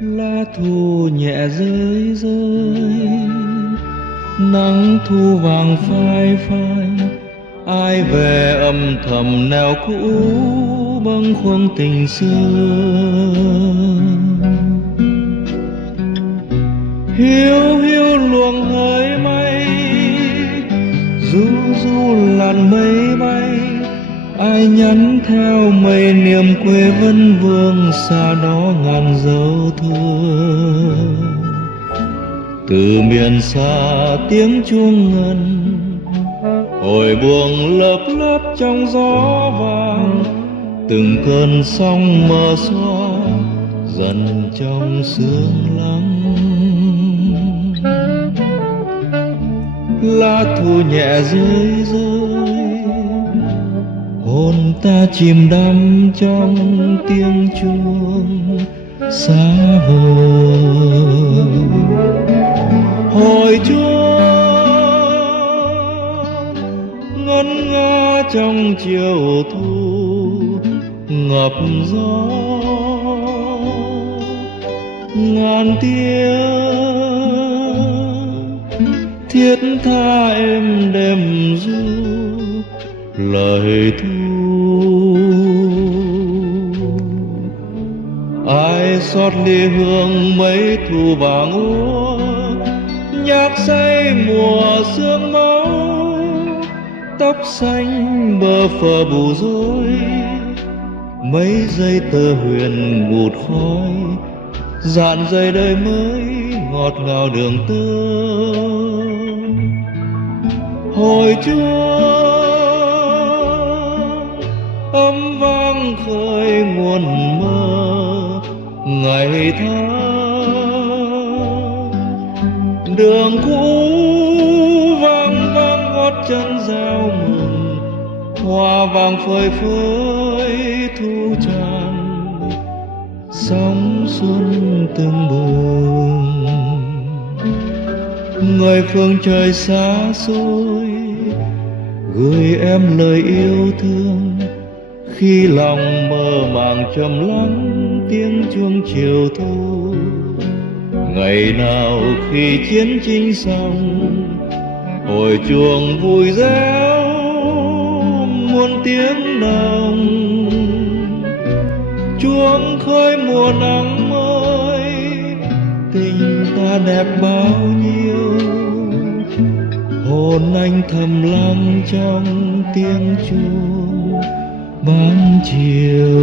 lá thu nhẹ rơi rơi, nắng thu vàng phai phai, ai về âm thầm nẻo cũ bâng khuâng tình xưa. Hiu hiu luồng hơi mây, du du làn mây bay, ai nhắn theo mây niềm quê vân vương xa đó ngàn dấu thơ. Từ miền xa tiếng chuông ngân, hồi buông lấp lấp trong gió vàng, từng cơn sóng mờ xóa dần trong sương lắng. Lá thu nhẹ rơi rơi, hồn ta chìm đắm trong tiếng chuông xa vời. Hồi chuông ngân nga trong chiều thu ngập gió, ngàn tiếng thiết tha êm đềm ru lời thu. Ai xót ly hương mấy thu vàng úa, nhạc say mùa sương máu, tóc xanh bờ phờ bù rối, mấy giây tơ huyền ngụt khói, dạn dây đời mới ngọt ngào đường tơ. Hồi chuông âm vang khơi nguồn mơ ngày tháng, đường cũ vang vang gót chân reo mừng, hoa vàng phơi phới thu tràn, sóng xuân từng bừng. Người phương trời xa xôi gửi em lời yêu thương, khi lòng mơ màng trầm lắng tiếng chuông chiều thu. Ngày nào khi chiến tranh xong, hồi chuông vui réo muôn tiếng đồng, chuông khơi mùa nắng mới, tình ta đẹp bao nhiêu. Hồn anh thầm lắng trong tiếng chuông ban chiều.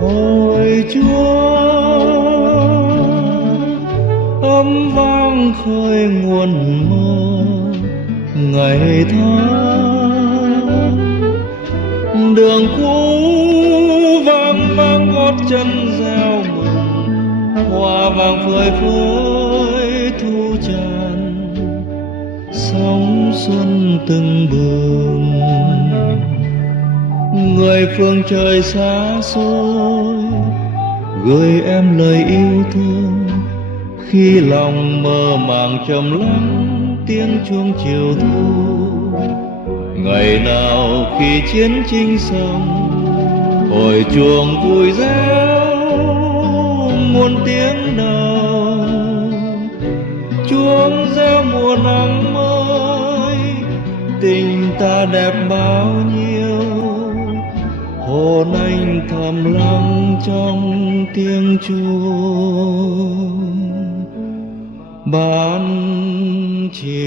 Hồi chuông âm vang khơi nguồn mơ ngày tháng, đường cũ vang vang gót chân reo mừng, hoa vàng phơi phới thu tràn, sóng xuân từng bừng. Người phương trời xa xôi gửi em lời yêu thương, khi lòng mơ màng trầm lắng tiếng chuông chiều thu. Ngày nào khi chiến tranh xong, hồi chuông vui réo muôn tiếng đồng, chuông reo mùa nắng mới, tình ta đẹp bao nhiêu. Hồn anh thầm lắng trong tiếng chuông ban chiều.